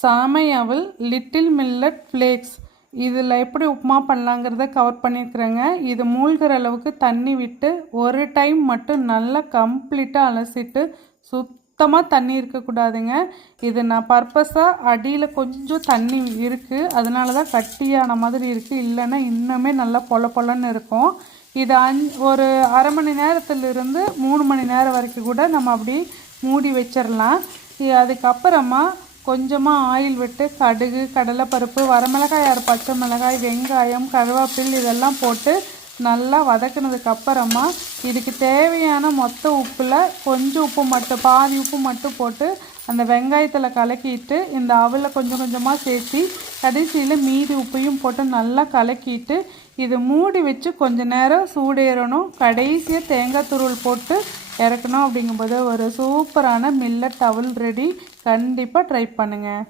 சாமை அவல் little millet flakes. இதில் எப்படி உப்புமா பண்ணலாங்கிறத கவர் பண்ணியிருக்கிறேங்க. இது மூழ்கிற அளவுக்கு தண்ணி விட்டு ஒரு டைம் மட்டும் நல்லா கம்ப்ளீட்டாக அலசிட்டு, சுத்தமாக தண்ணி இருக்கக்கூடாதுங்க. இது நான் பர்பஸாக அடியில் கொஞ்சம் தண்ணி இருக்குது, அதனால தான் கட்டியான மாதிரி இருக்குது. இல்லைன்னா இன்னுமே நல்லா பொல பொலன்னு இருக்கும். இது ஒரு அரை மணி நேரத்துலேருந்து 3 மணி நேரம் வரைக்கும் கூட நம்ம அப்படி மூடி வச்சிடலாம். அதுக்கப்புறமா கொஞ்சமாக ஆயில் விட்டு கடுகு, கடலைப்பருப்பு, வரமிளகாய், 6 பச்சை மிளகாய், வெங்காயம், கருவேப்பிலை இதெல்லாம் போட்டு நல்லா வதக்கினதுக்கப்புறமா இதுக்கு தேவையான மொத்த உப்பில் கொஞ்சம் உப்பு மட்டும், பாதி உப்பு மட்டும் போட்டு அந்த வெங்காயத்தில் கலக்கிட்டு இந்த அவலை கொஞ்சம் கொஞ்சமாக சேர்த்து கடைசியில் மீதி உப்பையும் போட்டு நல்லா கலக்கிட்டு இது மூடி வச்சு கொஞ்ச நேரம் சூடேறணும். கடைசியாக தேங்காய் துருவல் போட்டு இறக்கணும். அப்படிங்கும்போது ஒரு சூப்பரான மில்லட் அவல் ரெடி. கண்டிப்பாக ட்ரை பண்ணுங்கள்.